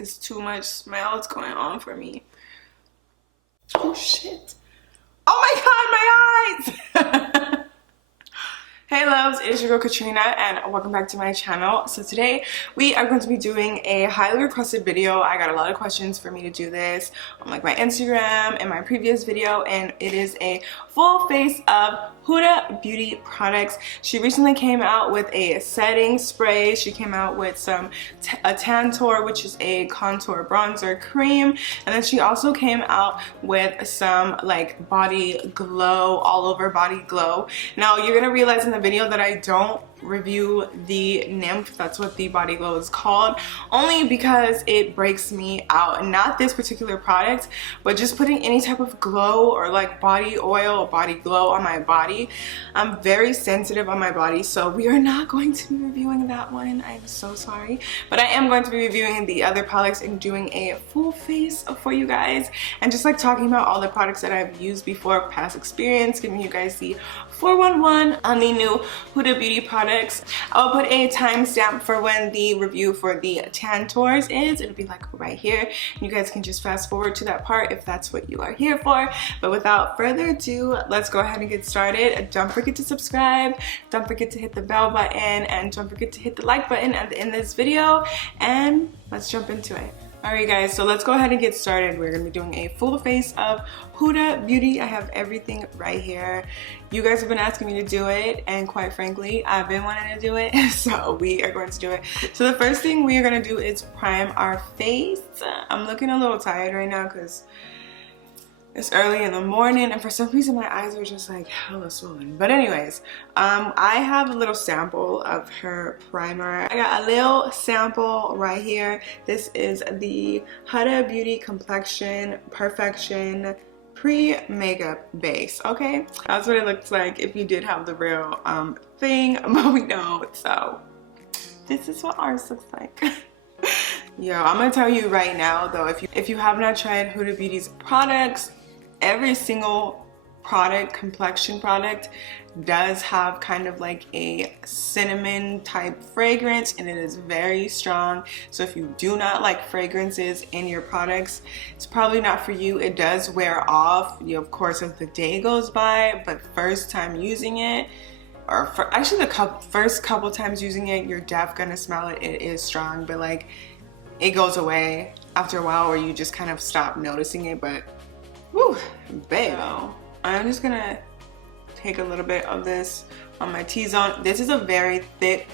It's too much smells going on for me. Oh shit. Oh my god, my eyes! Hey loves, it is your girl Katrina and welcome back to my channel. So today we are going to be doing a highly requested video. I got a lot of questions for me to do this on like my Instagram and my previous video, and it is a full face of Huda beauty products. She recently came out with a setting spray. She came out with a Tantour, which is a contour bronzer cream, and then she also came out with some like body glow, all over body glow. Now you're gonna realize in the video that I don't review the nymph, that's what the body glow is called, only because it breaks me out. Not this particular product, but just putting any type of glow or like body oil or body glow on my body. I'm very sensitive on my body, so we are not going to be reviewing that one. I'm so sorry, but I am going to be reviewing the other products and doing a full face for you guys, and just like talking about all the products that I've used before, past experience, giving you guys the 411 on the new Huda beauty products. I'll put a timestamp for when the review for the Tantours is. It'll be like right here. You guys can just fast forward to that part if that's what you are here for. But without further ado, let's go ahead and get started. Don't forget to subscribe. Don't forget to hit the bell button, and don't forget to hit the like button at the end of this video. And let's jump into it. Alright guys, so let's go ahead and get started. We're going to be doing a full face of Huda Beauty. I have everything right here. You guys have been asking me to do it, and quite frankly, I've been wanting to do it, so we are going to do it. So the first thing we are going to do is prime our face. I'm looking a little tired right now because it's early in the morning, and for some reason my eyes are just like hella swollen. But anyways, I have a little sample of her primer. I got a little sample right here. This is the Huda Beauty Complexion Perfection Pre-Makeup Base. Okay, that's what it looks like if you did have the real thing, but we don't. So this is what ours looks like. Yo, I'm gonna tell you right now though, if you have not tried Huda Beauty's products, every single product, complexion product, does have kind of like a cinnamon type fragrance, and it is very strong. So if you do not like fragrances in your products, it's probably not for you. It does wear off, of course, as the day goes by, but first time using it, or actually the first couple times using it, you're definitely gonna smell it. It is strong, but like it goes away after a while, or you just kind of stop noticing it. But whew, babe. So I'm just gonna take a little bit of this on my T-zone. This is a very thick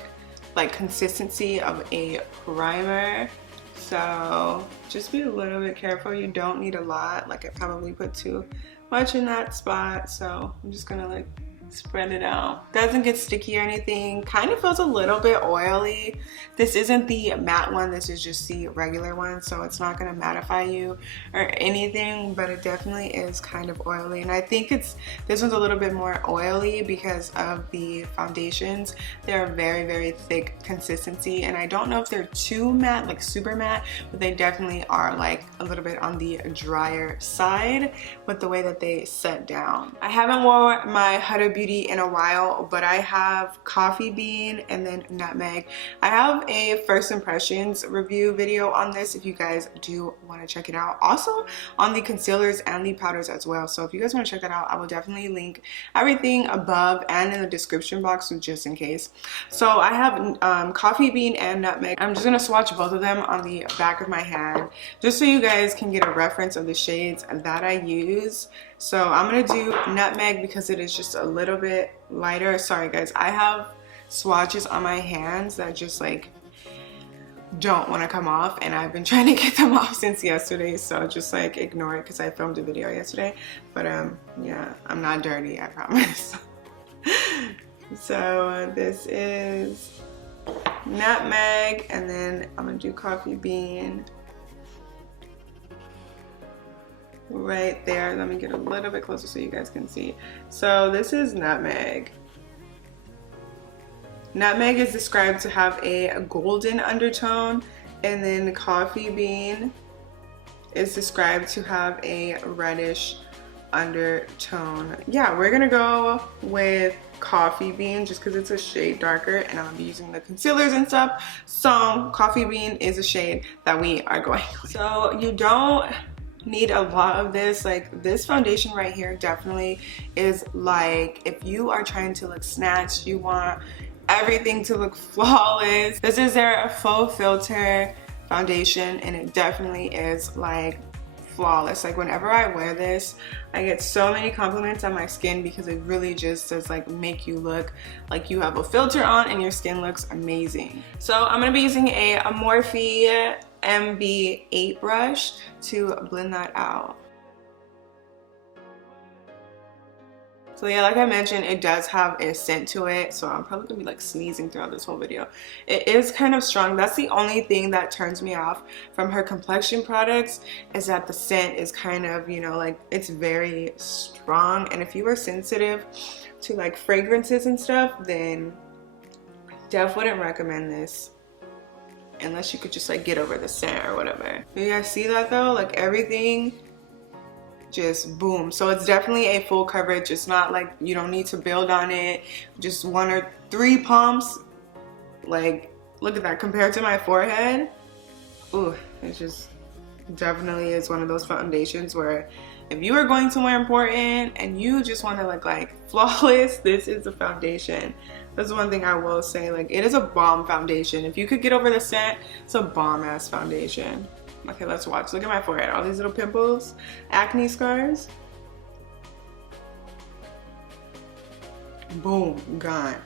like consistency of a primer, so just be a little bit careful. You don't need a lot. Like I probably put too much in that spot, so I'm just gonna like spread it out. Doesn't get sticky or anything. Kind of feels a little bit oily. This isn't the matte one, this is just the regular one, so it's not going to mattify you or anything, but it definitely is kind of oily. And I think this one's a little bit more oily because of the foundations. They're a very, very thick consistency, and I don't know if they're too matte, like super matte, but they definitely are like a little bit on the drier side with the way that they set down. I haven't worn my Huda Beauty in a while, but I have Coffee Bean and then Nutmeg. I have a first impressions review video on this if you guys do want to check it out. Also on the concealers and the powders as well. So if you guys want to check that out, I will definitely link everything above and in the description box just in case. So I have Coffee Bean and Nutmeg. I'm just going to swatch both of them on the back of my hand just so you guys can get a reference of the shades that I use. So I'm going to do Nutmeg because it is just a little bit lighter. Sorry guys, I have swatches on my hands that just like don't want to come off, and I've been trying to get them off since yesterday, so just like ignore it because I filmed a video yesterday. But yeah, I'm not dirty, I promise. So this is Nutmeg, and then I'm gonna do Coffee Bean right there. Let me get a little bit closer so you guys can see. So this is Nutmeg. Nutmeg is described to have a golden undertone, and then Coffee Bean is described to have a reddish undertone. Yeah, we're gonna go with Coffee Bean just because it's a shade darker and I'm gonna be using the concealers and stuff. So Coffee Bean is a shade that we are going with. So you don't need a lot of this. Like this foundation right here definitely is like if you are trying to look snatched, you want everything to look flawless. This is their faux filter foundation and it definitely is like flawless. Like whenever I wear this, I get so many compliments on my skin because it really just does like make you look like you have a filter on and your skin looks amazing. So I'm gonna be using a Morphe MB8 brush to blend that out. So yeah, like I mentioned, it does have a scent to it, so I'm probably gonna be like sneezing throughout this whole video. It is kind of strong. That's the only thing that turns me off from her complexion products, is that the scent is kind of, you know, like it's very strong. And if you are sensitive to like fragrances and stuff, then def wouldn't recommend this unless you could just like get over the scent or whatever. Do you guys see that though? Like everything just boom. So it's definitely a full coverage. It's not like you don't need to build on it. Just 1 or 3 pumps. Like look at that compared to my forehead. Ooh, it just definitely is one of those foundations where if you are going somewhere important and you just want to look like flawless, this is the foundation. That's one thing I will say. Like it is a bomb foundation. If you could get over the scent, it's a bomb ass foundation. Okay, let's watch. Look at my forehead. All these little pimples, acne scars. Boom, gone.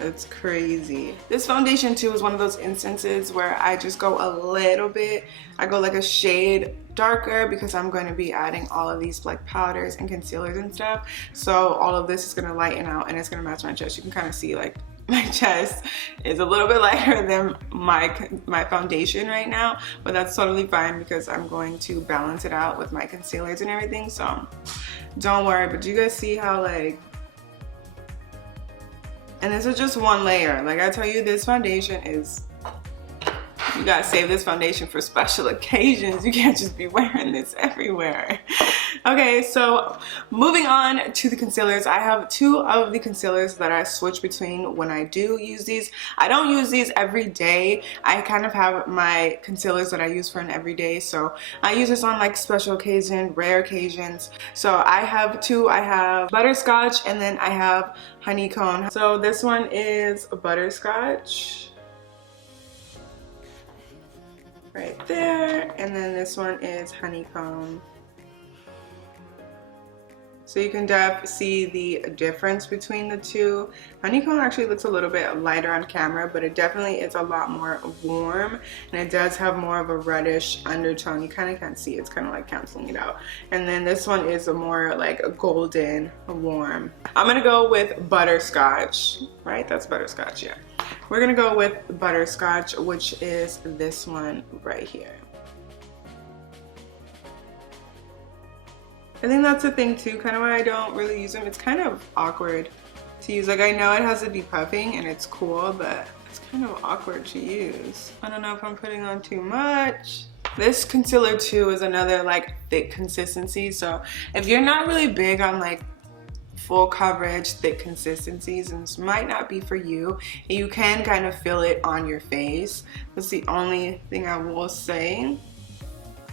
It's crazy. This foundation too is one of those instances where I just go a little bit. I go like a shade darker because I'm going to be adding all of these like powders and concealers and stuff. So all of this is going to lighten out and it's going to match my chest. You can kind of see like my chest is a little bit lighter than my foundation right now, but that's totally fine because I'm going to balance it out with my concealers and everything. So don't worry. But you guys see how like, and this is just one layer. Like I tell you, this foundation is, you gotta save this foundation for special occasions. You can't just be wearing this everywhere. Okay, so moving on to the concealers. I have 2 of the concealers that I switch between when I do use these. I don't use these every day. I kind of have my concealers that I use for an everyday. So I use this on like special occasions, rare occasions. So I have 2. I have butterscotch and then I have honeycomb. So this one is butterscotch. Right there, and then this one is honeycomb. So you can see the difference between the 2. Honeycomb actually looks a little bit lighter on camera, but it definitely is a lot more warm, and it does have more of a reddish undertone. You kind of can't see, it's kind of like canceling it out. And then this one is a more like a golden warm. I'm gonna go with butterscotch, right? That's butterscotch, yeah. We're gonna go with butterscotch, which is this one right here. I think that's the thing too, kind of why I don't really use them. It's kind of awkward to use. Like I know it has a depuffing and it's cool, but it's kind of awkward to use. I don't know if I'm putting on too much. This concealer too is another like thick consistency. So if you're not really big on like full coverage, thick consistencies, and this might not be for you, you can kind of feel it on your face. That's the only thing I will say.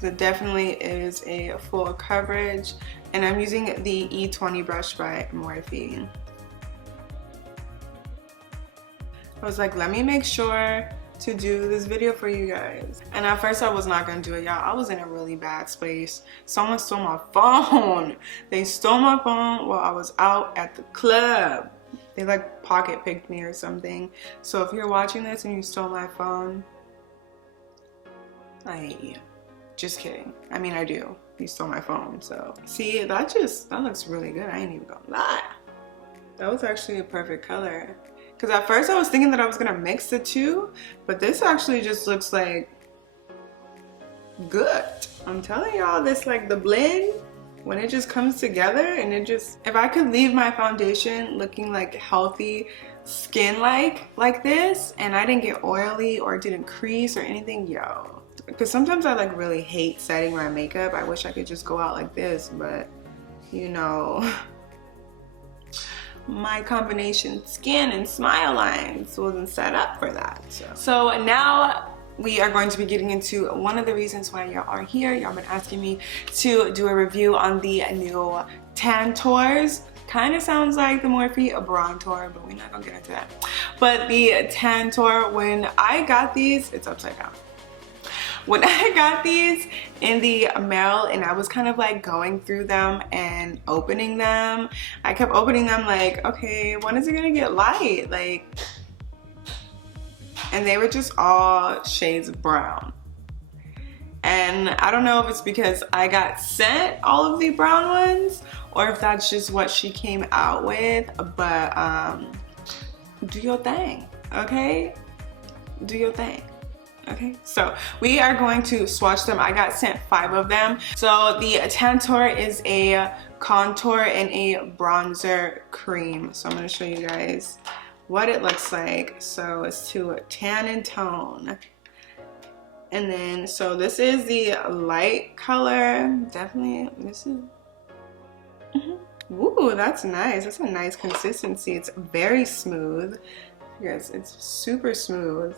It definitely is a full coverage, and I'm using the E20 brush by Morphe. I was like, let me make sure to do this video for you guys. And at first I was not gonna do it, y'all. I was in a really bad space. Someone stole my phone. They stole my phone while I was out at the club. They like pocket picked me or something. So if you're watching this and you stole my phone, just kidding. I mean, I do. You stole my phone, so. See, that looks really good. I ain't even gonna lie. That was actually a perfect color. Because at first I was thinking that I was gonna mix the 2, but this actually just looks like good. I'm telling y'all, this like the blend, when it just comes together and it just, if I could leave my foundation looking like healthy skin like this, and I didn't get oily or didn't crease or anything, yo. Because sometimes I like really hate setting my makeup. I wish I could just go out like this, but you know, my combination skin and smile lines wasn't set up for that. So now we are going to be getting into one of the reasons why y'all are here. Y'all been asking me to do a review on the new Tantours. Kind of sounds like the Morphe Rountine, but we're not gonna get into that. But the Tantour, when I got these, it's upside down. When I got these in the mail and I was kind of like going through them and opening them, I kept opening them like, okay, when is it gonna get light? Like, and they were just all shades of brown. And I don't know if it's because I got sent all of the brown ones or if that's just what she came out with, but do your thing, okay? Do your thing. Okay, so we are going to swatch them. I got sent 5 of them. So the Tantour is a contour and a bronzer cream. So I'm gonna show you guys what it looks like. So it's to tan and tone. And then, so this is the light color. Definitely, this is, ooh, that's nice. That's a nice consistency. It's very smooth. Yes, it's super smooth.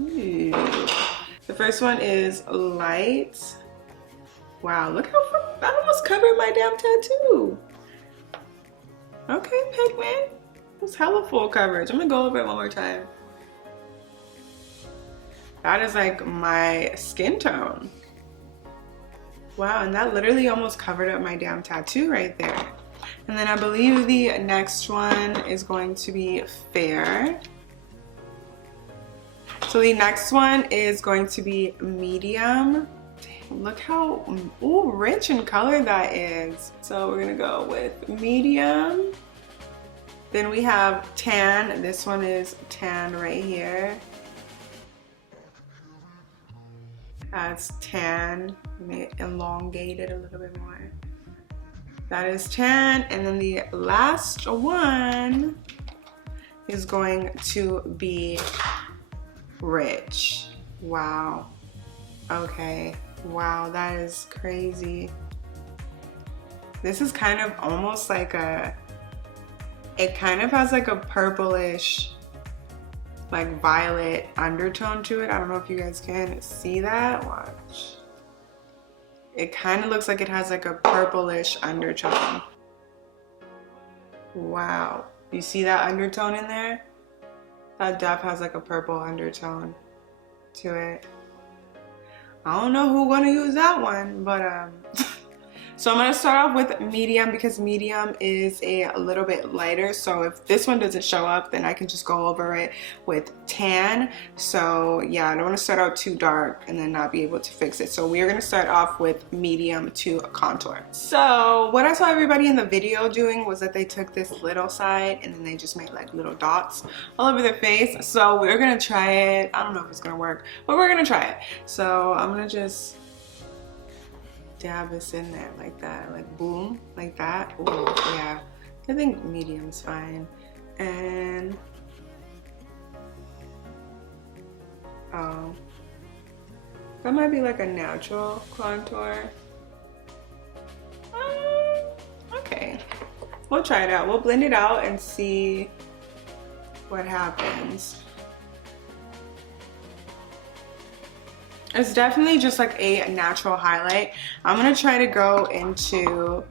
Ooh. The first one is light. Wow, look how that almost covered my damn tattoo. Okay, pigment. It's hella full coverage. I'm gonna go over it one more time. That is like my skin tone. Wow, and that literally almost covered up my damn tattoo right there. And then I believe the next one is going to be fair. So the next one is going to be medium. Damn, look how ooh, rich in color that is. So we're gonna go with medium. Then we have tan. This one is tan right here. That's tan, elongate it a little bit more. That is tan. And then the last one is going to be rich. Wow. Okay. Wow, that is crazy. This is kind of almost like a, it kind of has like a purplish, like violet undertone to it. I don't know if you guys can see that. Watch. It kind of looks like it has like a purplish undertone. Wow. You see that undertone in there? That def has like a purple undertone to it. I don't know who's gonna use that one, but so I'm gonna start off with medium because medium is a little bit lighter. So if this one doesn't show up, then I can just go over it with tan. So yeah, I don't wanna start out too dark and then not be able to fix it. So we're gonna start off with medium to contour. So what I saw everybody in the video doing was that they took this little side and then they just made like little dots all over their face. So we're gonna try it. I don't know if it's gonna work, but we're gonna try it. So I'm gonna just dab this in there like that, like boom, like that. Ooh, yeah, I think medium's fine. And oh, that might be like a natural contour. Okay, we'll try it out. We'll blend it out and see what happens. It's definitely just like a natural highlight. I'm gonna try to go into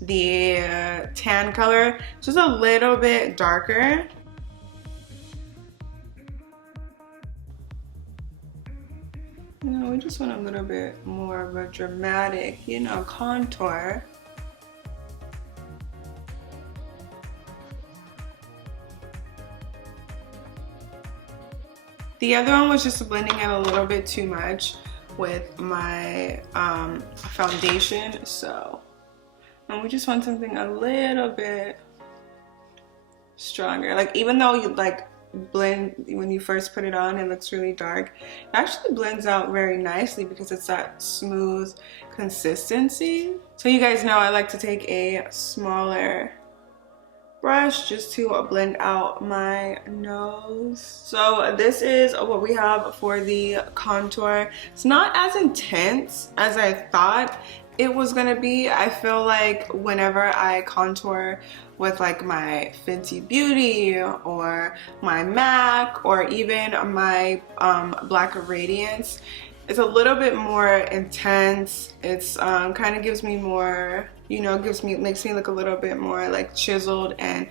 the tan color, just a little bit darker. You know, we just want a little bit more of a dramatic, you know, contour. The other one was just blending it a little bit too much with my foundation, so, and we just want something a little bit stronger. Like, even though you like blend, when you first put it on, it looks really dark, it actually blends out very nicely because it's that smooth consistency. So you guys know I like to take a smaller brush just to blend out my nose. So this is what we have for the contour. It's not as intense as I thought. it was gonna be. I feel like whenever I contour with like my Fenty Beauty or my MAC or even my Black Radiance, it's a little bit more intense. It's kind of gives me more, you know, makes me look a little bit more like chiseled and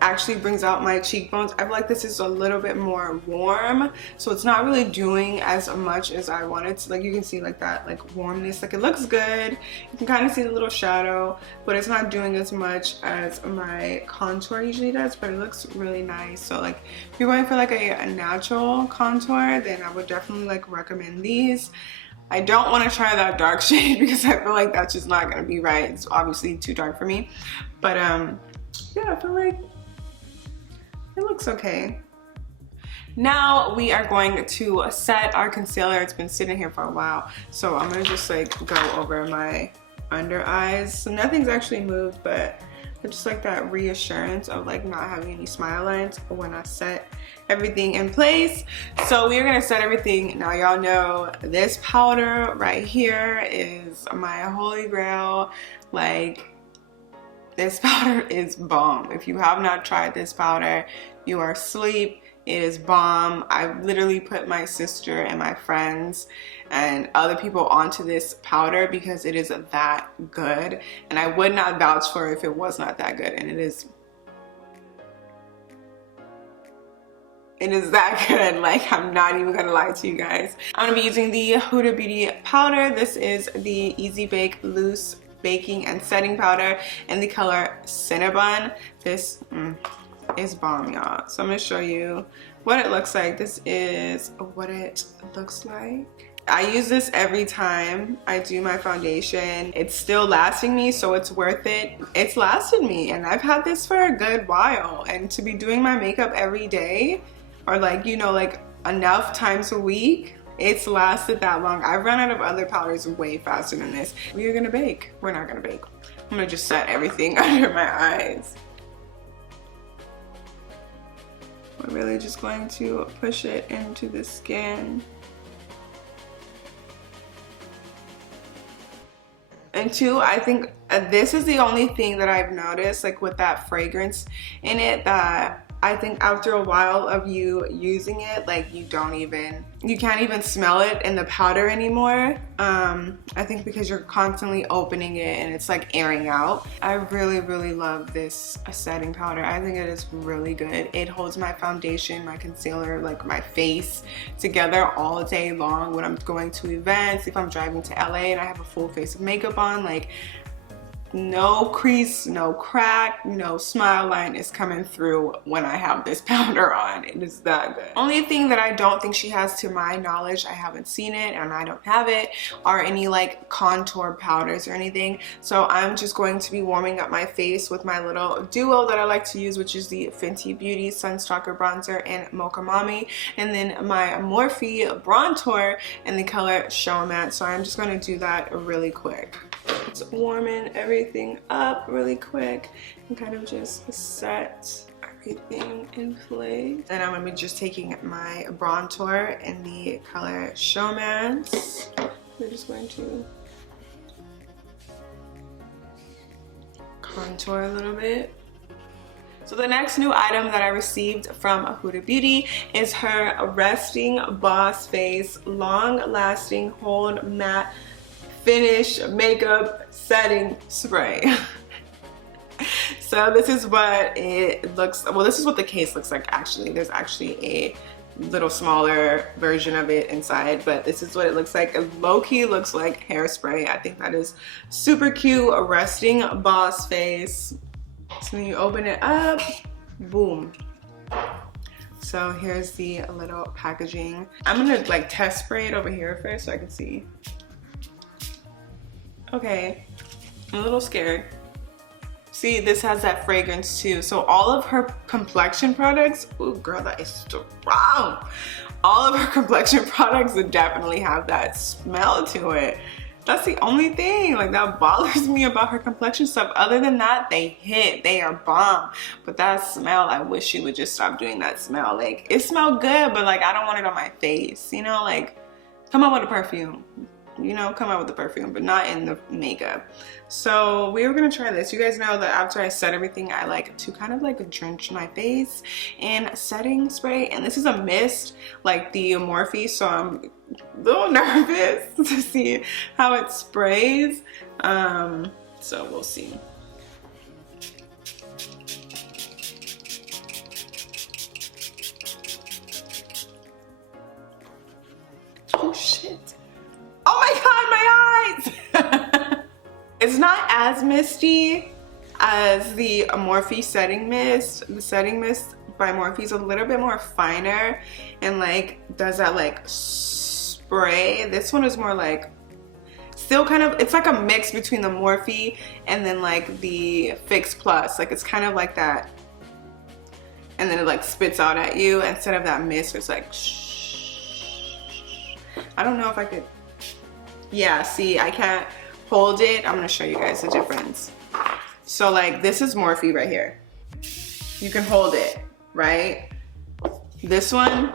actually brings out my cheekbones. I feel like this is a little bit more warm, so it's not really doing as much as I wanted to. Like you can see like that like warmness, like it looks good. You can kind of see the little shadow, but it's not doing as much as my contour usually does, but it looks really nice. So like if you're going for like a natural contour, then I would definitely like recommend these. I don't want to try that dark shade because I feel like that's just not going to be right. It's obviously too dark for me, but yeah, I feel like it looks okay. Now we are going to set our concealer. It's been sitting here for a while, so I'm gonna just like go over my under eyes. So nothing's actually moved, but I just like that reassurance of like not having any smile lines when I set everything in place. So we're gonna set everything. Now y'all know this powder right here is my holy grail. Like, this powder is bomb. If you have not tried this powder, you are asleep. It is bomb. I literally put my sister and my friends and other people onto this powder because it is that good. And I would not vouch for it if it was not that good. And it is that good. Like, I'm not even gonna lie to you guys. I'm gonna be using the Huda Beauty powder. This is the Easy Bake Loose Baking and Setting Powder in the color Cinnabon. This is bomb, y'all. So I'm gonna show you what it looks like. This is what it looks like. I use this every time I do my foundation. It's still lasting me, so it's worth it. It's lasted me, and I've had this for a good while. And to be doing my makeup every day, or like, you know, like enough times a week, it's lasted that long. I've run out of other powders way faster than this. We are gonna bake. We're not gonna bake. I'm gonna just set everything under my eyes. We're really just going to push it into the skin. And two, I think this is the only thing that I've noticed, like with that fragrance in it, that I think after a while of you using it, like you can't even smell it in the powder anymore. I think because you're constantly opening it and it's like airing out. I really, really love this setting powder. I think it is really good. It holds my foundation, my concealer, like my face together all day long when I'm going to events. If I'm driving to LA and I have a full face of makeup on, like no crease, no crack, no smile line is coming through when I have this powder on. It is that good. Only thing that I don't think she has, to my knowledge, I haven't seen it and I don't have it, are any like contour powders or anything. So I'm just going to be warming up my face with my little duo that I like to use, which is the Fenty Beauty Sunstalker Bronzer in Mocha Mommy, and then my Morphe Bronzer in the color Show Matte. So I'm just going to do that really quick. It's warming everything up really quick and kind of just set everything in place. And I'm going to be just taking my bronzer in the color Show Matte. We're just going to contour a little bit. So the next new item that I received from Huda Beauty is her Resting Boss Face Long Lasting Hold Matte Finish Makeup Setting Spray. So this is what it looks, well, this is what the case looks like actually. There's actually a little smaller version of it inside, but this is what it looks like. It low-key looks like hairspray. I think that is super cute. A Resting Boss Face. So when you open it up, boom. So here's the little packaging. I'm gonna like test spray it over here first so I can see. Okay, I'm a little scared. See, this has that fragrance too. So all of her complexion products, ooh girl, that is strong. All of her complexion products would definitely have that smell to it. That's the only thing like that bothers me about her complexion stuff. Other than that, they hit, they are bomb. But that smell, I wish she would just stop doing that smell. Like, it smelled good, but like I don't want it on my face, you know? Like, come up with a perfume. you know, come out with the perfume, but not in the makeup. So we were gonna try this. You guys know that after I set everything, I like to kind of like drench my face in setting spray, and this is a mist like the Morphe, so I'm a little nervous to see how it sprays. So we'll see. Oh shit. Oh my god, my eyes! It's not as misty as the Morphe setting mist. The setting mist by Morphe is a little bit more finer and like does that like spray. This one is more like still kind of, it's like a mix between the Morphe and then like the Fix Plus. Like it's kind of like that, and then it like spits out at you instead of that mist. It's like shh. I don't know if I could, yeah, see, I can't hold it. I'm gonna show you guys the difference. So like this is Morphe right here. You can hold it, right? This one,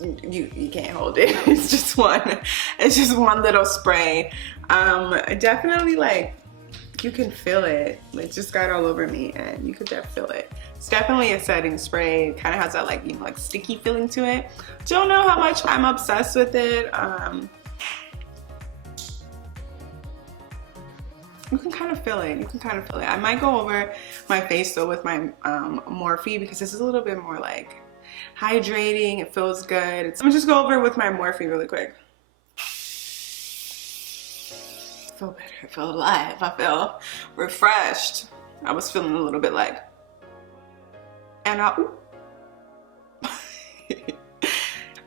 you can't hold it. It's just one little spray. Definitely like you can feel it. It just got all over me and you could feel it. It's definitely a setting spray. It kind of has that like, you know, like sticky feeling to it. Don't know how much I'm obsessed with it. You can kind of feel it. You can kind of feel it. I might go over my face though with my Morphe because this is a little bit more like hydrating. It feels good. I'm gonna just go over with my Morphe really quick. I feel better. I feel alive. I feel refreshed. I was feeling a little bit like, and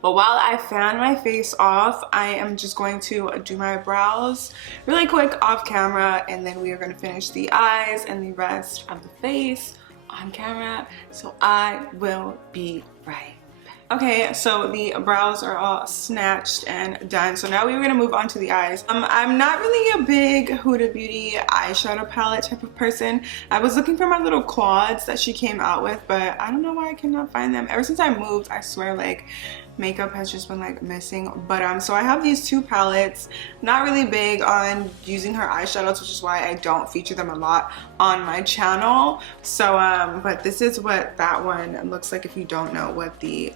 but while I fan my face off, I am just going to do my brows really quick off camera, and then we are going to finish the eyes and the rest of the face on camera. So I will be right back. Okay, so the brows are all snatched and done. So now we are going to move on to the eyes. I'm not really a big Huda Beauty eyeshadow palette type of person. I was looking for my little quads that she came out with, but I don't know why I cannot find them. Ever since I moved, I swear, like, makeup has just been like missing. But so I have these two palettes. Not really big on using her eyeshadows, which is why I don't feature them a lot on my channel. So but this is what that one looks like if you don't know what the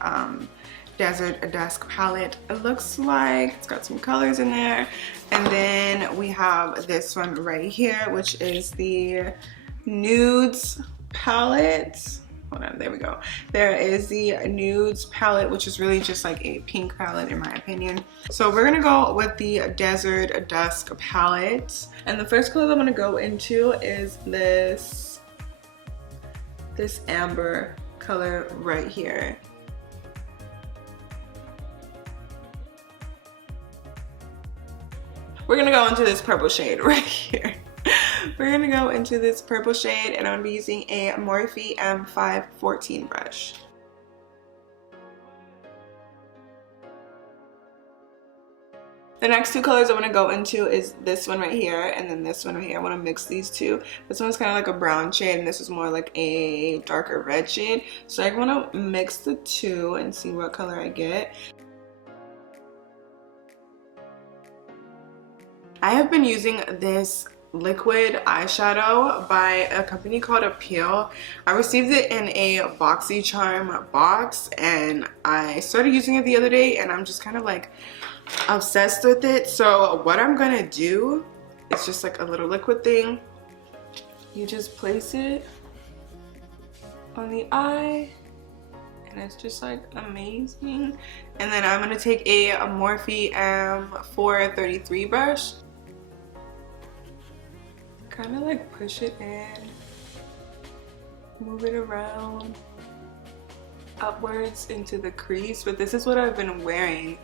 Desert Dusk palette looks like. It's got some colors in there. And then we have this one right here, which is the Nudes palette. Hold on, there we go. There is the Nudes palette, which is really just like a pink palette in my opinion. So we're gonna go with the Desert Dusk palette. And the first color I'm gonna go into is this amber color right here. We're gonna go into this purple shade right here. We're gonna go into this purple shade, and I'm gonna be using a Morphe M514 brush. The next two colors I want to go into is this one right here and then this one right here. I want to mix these two. This one's kind of like a brown shade and this is more like a darker red shade. So I want to mix the two and see what color I get. I have been using this liquid eyeshadow by a company called Appeal. I received it in a BoxyCharm box and I started using it the other day and I'm just kind of like obsessed with it. So what I'm gonna do is just like a little liquid thing. You just place it on the eye and it's just like amazing. And then I'm gonna take a Morphe M433 brush, kind of like push it in, move it around upwards into the crease. But this is what I've been wearing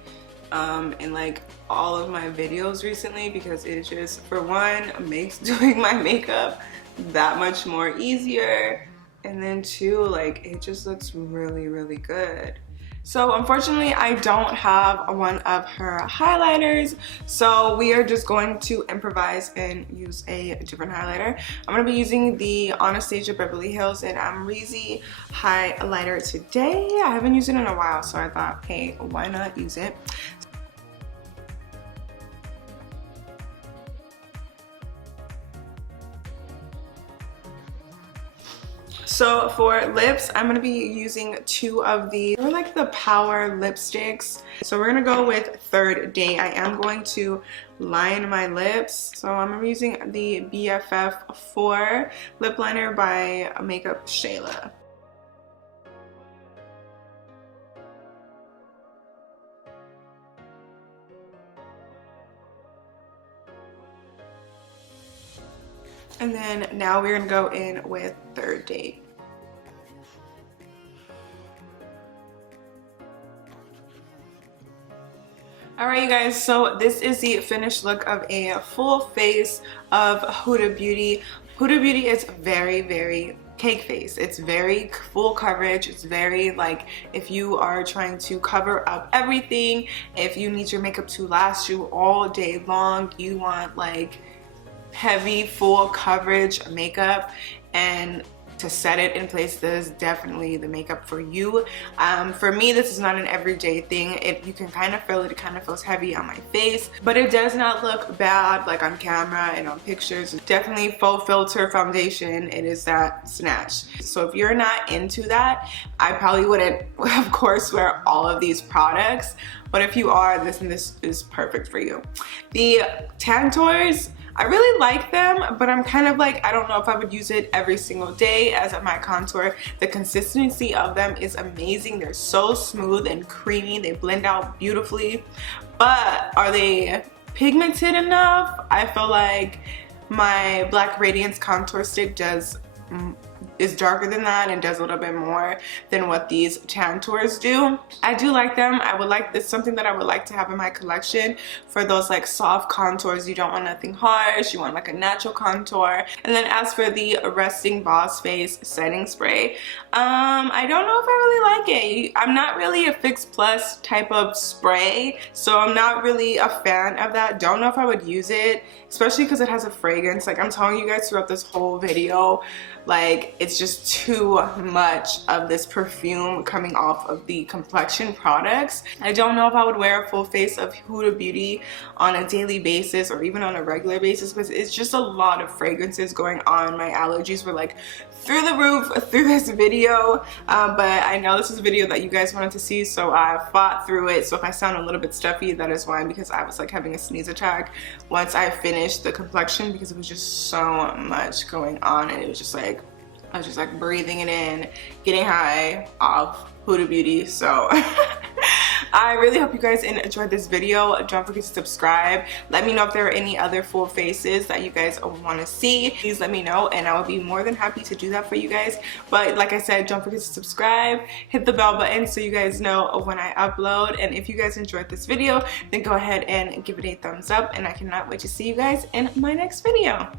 in like all of my videos recently because it just, for one, makes doing my makeup that much more easier, and then two, like it just looks really, really good. So unfortunately I don't have one of her highlighters, so we are just going to improvise and use a different highlighter. I'm going to be using the Anastasia Beverly Hills and Amrezy highlighter today. I haven't used it in a while, so I thought, hey, why not use it? So for lips, I'm gonna be using two of these. They're like the Power lipsticks. So we're gonna go with Third Date. I am going to line my lips. So I'm using the BFF4 lip liner by Makeup Shayla. And then now we're gonna go in with Third Date. Alright you guys, so this is the finished look of a full face of Huda Beauty. Huda Beauty is very cake face. It's very full coverage. It's very like, if you are trying to cover up everything, if you need your makeup to last you all day long, you want like heavy full coverage makeup and to set it in place, this is definitely the makeup for you. For me, this is not an everyday thing. You can kind of feel it. It kind of feels heavy on my face, but it does not look bad like on camera and on pictures. It's definitely faux filter foundation. It is that snatch. So if you're not into that, I probably wouldn't, of course, wear all of these products. But if you are, this is perfect for you. The Tantours, I really like them, but I'm kind of like, I don't know if I would use it every single day as my contour. The consistency of them is amazing. They're so smooth and creamy. They blend out beautifully. But are they pigmented enough? I feel like my Black Radiance contour stick is darker than that and does a little bit more than what these Tantours do. I do like them. I would like this, something that I would like to have in my collection for those like soft contours. You don't want nothing harsh, you want like a natural contour. And then as for the Resting Boss Face setting spray, I don't know if I really like it. I'm not really a Fix Plus type of spray, so I'm not really a fan of that. Don't know if I would use it, especially because it has a fragrance. Like I'm telling you guys throughout this whole video, like it's just too much of this perfume coming off of the complexion products. I don't know if I would wear a full face of Huda Beauty on a daily basis or even on a regular basis, because it's just a lot of fragrances going on. My allergies were like through the roof through this video, but I know this is a video that you guys wanted to see, so I fought through it. So if I sound a little bit stuffy, that is why, because I was like having a sneeze attack once I finished the complexion, because it was just so much going on, and it was just like I was just like breathing it in, getting high off Huda Beauty. So I really hope you guys enjoyed this video. Don't forget to subscribe. Let me know if there are any other full faces that you guys want to see. Please let me know and I will be more than happy to do that for you guys. But like I said, don't forget to subscribe, hit the bell button so you guys know when I upload. And if you guys enjoyed this video, then go ahead and give it a thumbs up, and I cannot wait to see you guys in my next video.